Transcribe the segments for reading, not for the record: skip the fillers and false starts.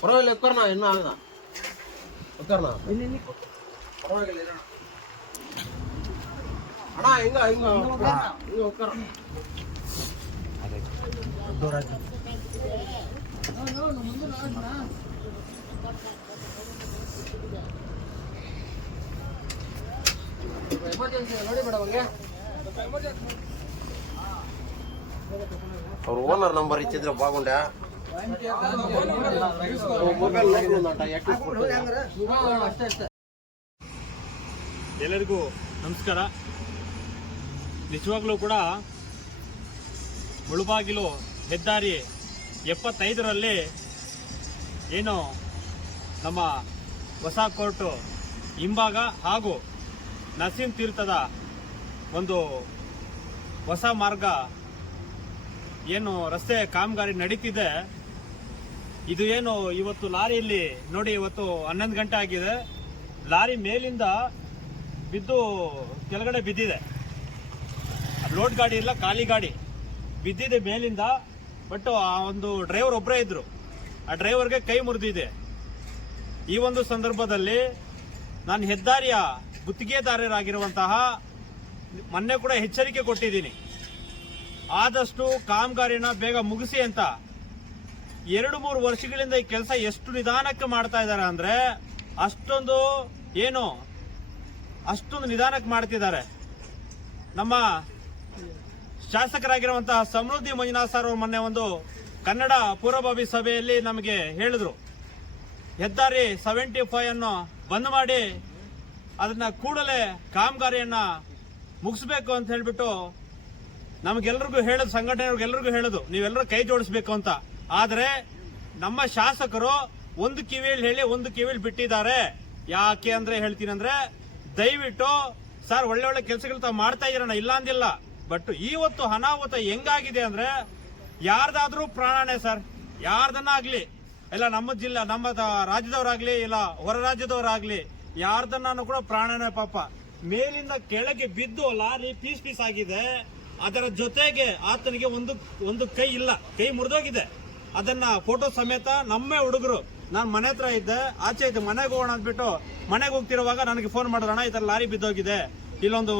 ಪರವಾಗಿಲ್ಲ ಉಕ್ಕರ್ನ ಇನ್ನೂ ಆಗದ ಉಕ್ಕರ್ನ ಪರವಾಗಿಲ್ಲ ಅಣ್ಣ ಹಿಂಗ ಹಿಂಗ ಹಿಂಗ ಉಕ್ಕರ ಎಮರ್ಜೆನ್ಸಿ ನೋಡಿ ಮೇಡಮ್ ಹಂಗೆ ಅವ್ರ ಓನರ್ ನಂಬರ್ ಇಚ್ಚಿದ್ರೆ ಬಾಗುಂಡೆ ಮೊಬೈಲ್ ಎಲ್ಲರಿಗೂ ನಮಸ್ಕಾರ. ನಿಜವಾಗ್ಲೂ ಕೂಡ ಮುಳುಬಾಗಿಲು ಹೆದ್ದಾರಿ 75ರಲ್ಲಿ ಏನು ನಮ್ಮ ಹೊಸ ಕೋರ್ಟು ಹಿಂಭಾಗ ಹಾಗೂ ನಸೀಂ ತೀರ್ಥದ ಒಂದು ಹೊಸ ಮಾರ್ಗ ಏನು ರಸ್ತೆ ಕಾಮಗಾರಿ ನಡೀತಿದೆ. ಇದು ಏನು ಇವತ್ತು ಲಾರಿಯಲ್ಲಿ ನೋಡಿ, ಇವತ್ತು 11 ಗಂಟೆ ಆಗಿದೆ. ಲಾರಿ ಮೇಲಿಂದ ಬಿದ್ದು ಕೆಳಗಡೆ ಬಿದ್ದಿದೆ. ಲೋಡ್ ಗಾಡಿ ಇಲ್ಲ, ಖಾಲಿ ಗಾಡಿ ಬಿದ್ದಿದೆ ಮೇಲಿಂದ. ಬಟ್ ಆ ಒಂದು ಡ್ರೈವರ್ ಒಬ್ಬರೇ ಇದ್ರು, ಆ ಡ್ರೈವರ್ಗೆ ಕೈ ಮುರಿದಿದೆ. ಈ ಒಂದು ಸಂದರ್ಭದಲ್ಲಿ ನಾನು ಹೆದ್ದಾರಿಯ ಗುತ್ತಿಗೆದಾರರಾಗಿರುವಂತಹ ಮೊನ್ನೆ ಕೂಡ ಎಚ್ಚರಿಕೆ ಕೊಟ್ಟಿದ್ದೀನಿ, ಆದಷ್ಟು ಕಾಮಗಾರಿನ ಬೇಗ ಮುಗಿಸಿ ಅಂತ. 2-3 ವರ್ಷಗಳಿಂದ ಈ ಕೆಲಸ ಎಷ್ಟು ನಿಧಾನಕ್ಕೆ ಮಾಡ್ತಾ ಇದ್ದಾರೆ ಅಂದ್ರೆ ಅಷ್ಟೊಂದು ನಿಧಾನಕ್ಕೆ ಮಾಡ್ತಿದ್ದಾರೆ. ನಮ್ಮ ಶಾಸಕರಾಗಿರುವಂತಹ ಸಮೃದ್ಧಿ ಮಂಜುನಾಥ್ ಸರ್ ಅವರು ಮೊನ್ನೆ ಒಂದು ಕನ್ನಡ ಪೂರ್ವಭಾವಿ ಸಭೆಯಲ್ಲಿ ನಮಗೆ ಹೇಳಿದ್ರು, ಹೆದ್ದಾರಿ 75 ಅನ್ನು ಬಂದ್ ಮಾಡಿ ಅದನ್ನ ಕೂಡಲೇ ಕಾಮಗಾರಿಯನ್ನ ಮುಗಿಸ್ಬೇಕು ಅಂತ ಹೇಳ್ಬಿಟ್ಟು ನಮಗೆಲ್ಲರಿಗೂ ಹೇಳೋದು, ಸಂಘಟನೆಯವ್ರಿಗೆಲ್ಲರಿಗೂ ಹೇಳೋದು, ನೀವೆಲ್ಲರೂ ಕೈ ಜೋಡಿಸ್ಬೇಕು ಅಂತ. ಆದ್ರೆ ನಮ್ಮ ಶಾಸಕರು ಒಂದು ಕಿವಿಯಲ್ಲಿ ಹೇಳಿ ಒಂದು ಕಿವಿಯಲ್ಲಿ ಬಿಟ್ಟಿದ್ದಾರೆ. ಯಾಕೆ ಅಂದ್ರೆ ಹೇಳ್ತೀನಿ ಅಂದ್ರೆ, ದಯವಿಟ್ಟು ಸರ್ ಒಳ್ಳೆ ಒಳ್ಳೆ ಕೆಲಸಗಳು ತಾವು ಮಾಡ್ತಾ ಇದೀರಣ್ಣ, ಇಲ್ಲ ಅಂದಿಲ್ಲ. ಬಟ್ ಇವತ್ತು ಅನಾಹುತ ಹೆಂಗಾಗಿದೆ ಅಂದ್ರೆ ಯಾರ್ದಾದ್ರೂ ಪ್ರಾಣನೇ ಸರ್, ಯಾರ್ದನ್ನ ಆಗ್ಲಿ, ಇಲ್ಲ ನಮ್ಮ ಜಿಲ್ಲಾ ನಮ್ಮ ರಾಜ್ಯದವರಾಗ್ಲಿ ಇಲ್ಲ ಹೊರ ರಾಜ್ಯದವರಾಗ್ಲಿ, ಯಾರ್ದನ್ನ ಕೂಡ ಪ್ರಾಣನೇ ಪಾಪ. ಮೇಲಿಂದ ಕೆಳಗೆ ಬಿದ್ದು ಲಾರಿ ಪೀಸ್ ಪೀಸ್ ಆಗಿದೆ. ಅದರ ಜೊತೆಗೆ ಆತನಿಗೆ ಒಂದು ಕೈ ಇಲ್ಲ, ಕೈ ಮುರಿದೋಗಿದೆ. ಅದನ್ನ ಫೋಟೋ ಸಮೇತ ನಮ್ಮೇ ಹುಡುಗರು, ನಾನು ಮನೆ ಹತ್ರ ಇದ್ದೆ, ಆಚೆ ಇದ್ದೆ, ಮನೆಗೆ ಹೋಗೋಣ ಅಂದ್ಬಿಟ್ಟು ಮನೆಗೆ ಹೋಗ್ತಿರುವಾಗ ನನಗೆ ಫೋನ್ ಮಾಡೋಣ, ಈ ತರ ಲಾರಿ ಬಿದ್ದೋಗಿದೆ, ಇಲ್ಲೊಂದು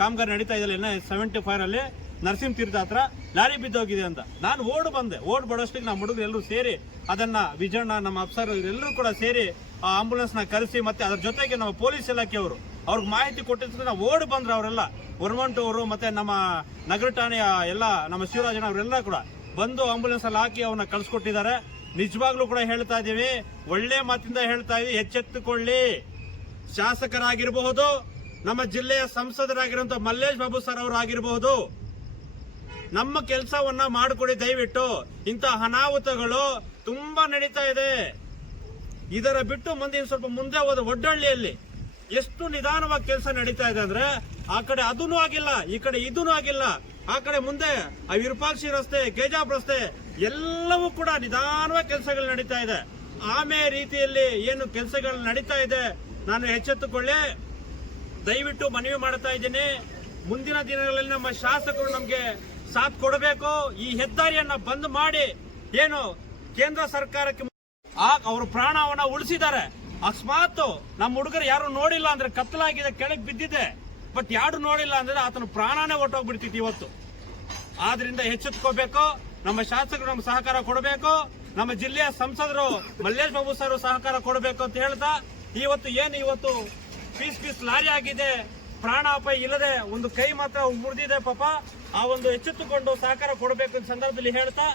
ಕಾಮಗಾರಿ ನಡೀತಾ ಇದೆಯಲ್ಲ 75 ಅಲ್ಲಿ ನರಸಿಂಹ ತೀರ್ಥ ಹತ್ರ ಲಾರಿ ಬಿದ್ದೋಗಿದೆ ಅಂತ. ನಾನು ಓಡ್ ಬಡೋಷ್ಟಿಗೆ ನಮ್ಮ ಹುಡುಗರು ಎಲ್ಲರೂ ಸೇರಿ ಅದನ್ನ ವಿಜಯಣ್ಣ, ನಮ್ಮ ಅಫ್ಸರ್ ಎಲ್ಲರೂ ಕೂಡ ಸೇರಿ ಆ ಆಂಬುಲೆನ್ಸ್ ನ ಕರೆಸಿ, ಮತ್ತೆ ಅದ್ರ ಜೊತೆಗೆ ನಮ್ಮ ಪೊಲೀಸ್ ಇಲಾಖೆಯವರು ಅವ್ರಿಗೆ ಮಾಹಿತಿ ಕೊಟ್ಟಿದ್ರೆ ನಾವು ಓಡ್ ಬಂದ್ರು. ಅವರೆಲ್ಲ ವರ್ಮಂಟು ಅವರು ಮತ್ತೆ ನಮ್ಮ ನಗರ ಠಾಣೆಯ ಎಲ್ಲ ನಮ್ಮ ಶಿವರಾಜನ ಅವರೆಲ್ಲ ಕೂಡ ಬಂದು ಆಂಬುಲೆನ್ಸ್ ಅಲ್ಲಿ ಹಾಕಿ ಅವನ್ನ ಕಳ್ಸಿಕೊಟ್ಟಿದ್ದಾರೆ. ನಿಜವಾಗ್ಲೂ ಕೂಡ ಹೇಳ್ತಾ ಇದೀವಿ, ಒಳ್ಳೆ ಮಾತಿಂದ ಹೇಳ್ತಾ ಇದೀವಿ, ಎಚ್ಚೆತ್ತುಕೊಳ್ಳಿ. ಶಾಸಕರಾಗಿರಬಹುದು, ನಮ್ಮ ಜಿಲ್ಲೆಯ ಸಂಸದರಾಗಿರುವಂತಹ ಮಲ್ಲೇಶ್ ಬಾಬು ಸರ್ ಅವರು ಆಗಿರಬಹುದು, ನಮ್ಮ ಕೆಲಸವನ್ನ ಮಾಡಿಕೊಡಿ ದಯವಿಟ್ಟು. ಇಂತಹ ಅನಾಹುತಗಳು ತುಂಬಾ ನಡೀತಾ ಇದೆ. ಇದರ ಬಿಟ್ಟು ಸ್ವಲ್ಪ ಮುಂದೆ ಹೋದ ಒಡ್ಡಳ್ಳಿಯಲ್ಲಿ ಎಷ್ಟು ನಿಧಾನವಾಗಿ ಕೆಲಸ ನಡೀತಾ ಇದೆ ಅಂದ್ರೆ, ಆ ಕಡೆ ಅದೂ ಆಗಿಲ್ಲ, ಈ ಕಡೆ ಇದೂ ಆಗಿಲ್ಲ. ಆ ಕಡೆ ಮುಂದೆ ಆ ವಿರೂಪಾಕ್ಷಿ ರಸ್ತೆ, ಗೇಜಾಪ್ ರಸ್ತೆ ಎಲ್ಲವೂ ಕೂಡ ನಿಧಾನವಾಗಿ ಕೆಲಸಗಳು ನಡೀತಾ ಇದೆ. ಆಮೇಲೆ ರೀತಿಯಲ್ಲಿ ಏನು ಕೆಲಸಗಳು ನಡೀತಾ ಇದೆ, ನಾನು ಎಚ್ಚೆತ್ತುಕೊಳ್ಳಿ ದಯವಿಟ್ಟು ಮನವಿ ಮಾಡ್ತಾ ಇದ್ದೀನಿ. ಮುಂದಿನ ದಿನಗಳಲ್ಲಿ ನಮ್ಮ ಶಾಸಕರು ನಮಗೆ ಸಾಥ್ ಕೊಡಬೇಕು. ಈ ಹೆದ್ದಾರಿಯನ್ನ ಬಂದ್ ಮಾಡಿ ಏನು ಕೇಂದ್ರ ಸರ್ಕಾರಕ್ಕೆ ಅವರು ಪ್ರಾಣವನ್ನ ಉಳಿಸಿದ್ದಾರೆ. ಅಕಸ್ಮಾತ್ ನಮ್ಮ ಹುಡುಗರು ಯಾರು ನೋಡಿಲ್ಲ ಅಂದ್ರೆ, ಕತ್ತಲಾಗಿದೆ, ಕೆಳಗೆ ಬಿದ್ದಿದೆ, ಬಟ್ ಯಾರು ನೋಡಿಲ್ಲ ಅಂದ್ರೆ ಆತನ ಪ್ರಾಣನೇ ಹೊರಟೋಗ್ಬಿಡ್ತಿತ್ತು ಇವತ್ತು. ಆದ್ರಿಂದ ಎಚ್ಚೆತ್ಕೋಬೇಕು. ನಮ್ಮ ಶಾಸಕರು ನಮ್ಗೆ ಸಹಕಾರ ಕೊಡಬೇಕು. ನಮ್ಮ ಜಿಲ್ಲೆಯ ಸಂಸದರು ಮಲ್ಲೇಶ್ ಬಾಬು ಸರ್ ಸಹಕಾರ ಕೊಡಬೇಕು ಅಂತ ಹೇಳ್ತಾ, ಇವತ್ತು ಪೀಸ್ ಲಾರಿ ಆಗಿದೆ, ಪ್ರಾಣಾಪಾಯ ಇಲ್ಲದೆ ಒಂದು ಕೈ ಮಾತ್ರ ಮುರಿದಿದೆ ಪಾಪ. ಆ ಒಂದು ಎಚ್ಚೆತ್ತುಕೊಂಡು ಸಹಕಾರ ಕೊಡಬೇಕು ಅಂತ ಸಂದರ್ಭದಲ್ಲಿ ಹೇಳ್ತಾ,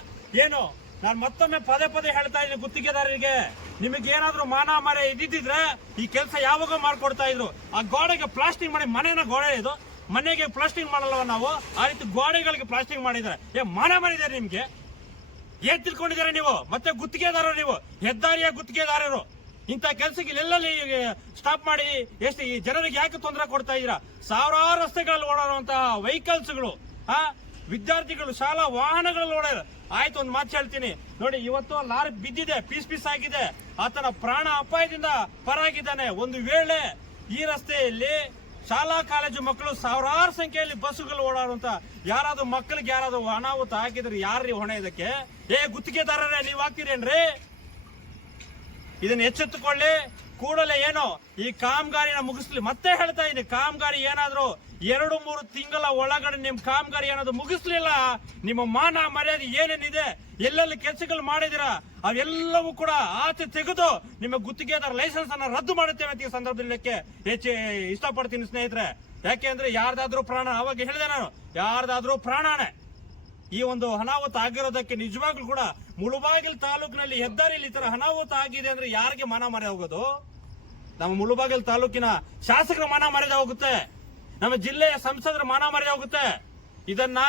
ನಾನು ಮತ್ತೊಮ್ಮೆ ಪದೇ ಹೇಳ್ತಾ ಇದ್ದೀನಿ ಗುತ್ತಿಗೆದಾರರಿಗೆ, ನಿಮಗೇನಾದ್ರೂ ಮಾನ ಮರೆ ಇದ್ದಿದ್ರೆ ಈ ಕೆಲಸ ಯಾವಾಗ ಮಾಡ್ಕೊಡ್ತಾ ಇದ್ರು. ಆ ಗೋಡೆಗೆ ಪ್ಲಾಸ್ಟಿಂಗ್ ಮಾಡಿ, ಮನೆಗೆ ಪ್ಲಾಸ್ಟಿಂಗ್ ಮಾಡಲ್ವ ನಾವು, ಆ ರೀತಿ ಗೋಡೆಗಳಿಗೆ ಪ್ಲಾಸ್ಟಿಂಗ್ ಮಾಡಿದ್ದಾರೆ. ಮಾನ ಮಾಡಿದ್ದಾರೆ ನಿಮ್ಗೆ, ಏನ್ ತಿಳ್ಕೊಂಡಿದ್ದಾರೆ ನೀವು? ಮತ್ತೆ ಗುತ್ತಿಗೆದಾರರು ನೀವು, ಹೆದ್ದಾರಿಯ ಗುತ್ತಿಗೆದಾರರು. ಇಂಥ ಕೆಲಸಕ್ಕೆ ಎಲ್ಲೆಲ್ಲಿ ಸ್ಟಾಪ್ ಮಾಡಿ ಎಷ್ಟು ಈ ಜನರಿಗೆ ಯಾಕೆ ತೊಂದರೆ ಕೊಡ್ತಾ ಇದ್ದೀರಾ? ಸಾವಿರಾರು ರಸ್ತೆಗಳಲ್ಲಿ ಓಡಾಡುವಂತಹ ವೆಹಿಕಲ್ಸ್ಗಳು, ವಿದ್ಯಾರ್ಥಿಗಳು ಶಾಲಾ ವಾಹನಗಳಲ್ಲಿ ಓಡಾಡ. ಆಯ್ತು, ಒಂದು ಮಾತು ಹೇಳ್ತೀನಿ ನೋಡಿ, ಇವತ್ತು ಲಾರಿ ಬಿದ್ದಿದೆ, ಪೀಸ್ ಆಗಿದೆ, ಆತನ ಪ್ರಾಣ ಅಪಾಯದಿಂದ ಪರಾಗಿದ್ದಾನೆ. ಒಂದು ವೇಳೆ ಈ ರಸ್ತೆಯಲ್ಲಿ ಶಾಲಾ ಕಾಲೇಜು ಮಕ್ಕಳು ಸಾವಿರಾರು ಸಂಖ್ಯೆಯಲ್ಲಿ ಬಸ್ಸುಗಳು ಓಡಾಡುವಂತ ಯಾರಾದ್ರೂ ಮಕ್ಕಳಿಗೆ ಯಾರಾದ್ರೂ ಅನಾಹುತ ಹಾಕಿದ್ರೆ ಯಾರ್ರೀ ಹೊಣೆ ಇದಕ್ಕೆ? ಗುತ್ತಿಗೆದಾರರೇ ನೀವು ಹಾಕ್ತೀರೇನ್ರಿ? ಇದನ್ನ ಎಚ್ಚೆತ್ತುಕೊಳ್ಳಿ ಕೂಡಲೇ. ಏನು ಈ ಕಾಮಗಾರಿನ ಮುಗಿಸ್ಲಿ. ಮತ್ತೆ ಹೇಳ್ತಾ ಇದ್ದೀನಿ, ಕಾಮಗಾರಿ ಏನಾದ್ರು 2-3 ತಿಂಗಳ ಒಳಗಡೆ ನಿಮ್ ಕಾಮಗಾರಿ ಏನಾದ್ರು ಮುಗಿಸ್ಲಿಲ್ಲ, ನಿಮ್ಮ ಮಾನ ಮರ್ಯಾದೆ ಏನೇನಿದೆ, ಎಲ್ಲೆಲ್ಲಿ ಕೆಲಸಗಳು ಮಾಡಿದಿರಾ ಅವೆಲ್ಲವೂ ಕೂಡ ಆಚೆ ತೆಗೆದು ನಿಮ್ಮ ಗುತ್ತಿಗೆದಾರ ಲೈಸೆನ್ಸ್ ಅನ್ನ ರದ್ದು ಮಾಡುತ್ತೇವೆ ಅಂತ ಈ ಸಂದರ್ಭದಲ್ಲಿ ಹೆಚ್ಚು ಇಷ್ಟಪಡ್ತೀನಿ ಸ್ನೇಹಿತರೆ. ಯಾಕೆ ಅಂದ್ರೆ ಯಾರ್ದಾದ್ರೂ ಪ್ರಾಣ, ಅವಾಗ ಹೇಳಿದೆ ನಾನು, ಯಾರ್ದಾದ್ರೂ ಪ್ರಾಣನೇ. ಈ ಒಂದು ಅನಾಹುತ ಆಗಿರೋದಕ್ಕೆ ನಿಜವಾಗ್ಲೂ ಕೂಡ ಮುಳುಬಾಗಿಲು ತಾಲೂಕಿನಲ್ಲಿ ಹೆದ್ದಾರಿಯಲ್ಲಿ ಈ ತರ ಅನಾಹುತ ಆಗಿದೆ ಅಂದ್ರೆ ಯಾರಿಗೆ ಮಾನ ಮರ್ಯಾದೆ ಹೋಗೋದು? ನಮ್ಮ ಮುಳುಬಾಗಿಲು ತಾಲೂಕಿನ ಶಾಸಕರ ಮಾನ ಮರ್ಯಾದೆ ಹೋಗುತ್ತೆ, ನಮ್ಮ ಜಿಲ್ಲೆಯ ಸಂಸದರ ಮಾನ ಮರ್ಯಾದೆ ಹೋಗುತ್ತೆ. ಇದನ್ನ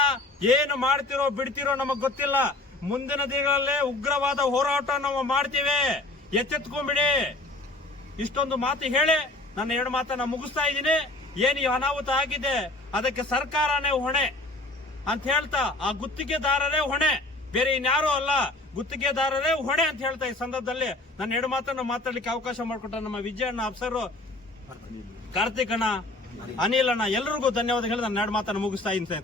ಏನು ಮಾಡ್ತಿರೋ ಬಿಡ್ತಿರೋ ನಮಗ್ ಗೊತ್ತಿಲ್ಲ. ಮುಂದಿನ ದಿನಗಳಲ್ಲೇ ಉಗ್ರವಾದ ಹೋರಾಟ ನಾವು ಮಾಡ್ತೀವಿ, ಎಚ್ಚೆತ್ಕೊಂಡ್ಬಿಡಿ. ಇಷ್ಟೊಂದು ಮಾತು ಹೇಳಿ ನನ್ನ 2 ಮಾತನ್ನ ಮುಗಿಸ್ತಾ ಇದ್ದೀನಿ. ಏನು ಈ ಅನಾಹುತ ಆಗಿದೆ ಅದಕ್ಕೆ ಸರ್ಕಾರನೇ ಹೊಣೆ ಅಂತ ಹೇಳ್ತಾ, ಆ ಗುತ್ತಿಗೆದಾರರೇ ಹೊಣೆ, ಬೇರೆ ಇನ್ಯಾರೂ ಅಲ್ಲ, ಗುತ್ತಿಗೆದಾರರೇ ಹೊಣೆ ಅಂತ ಹೇಳ್ತಾ ಈ ಸಂದರ್ಭದಲ್ಲಿ ನನ್ನ 2 ಮಾತನ್ನು ಮಾತಾಡ್ಲಿಕ್ಕೆ ಅವಕಾಶ ಮಾಡಿಕೊಟ್ಟ ನಮ್ಮ ವಿಜಯಣ್ಣ ಅಫ್ಸರ್, ಕಾರ್ತಿಕ್ ಅಣ್ಣ, ಅನಿಲ್ ಅಣ್ಣ ಎಲ್ಲರಿಗೂ ಧನ್ಯವಾದ ಹೇಳಿ ನನ್ನ 2 ಮಾತನ್ನು ಮುಗಿಸ್ತಾ ಇದ್ದೀನಿ.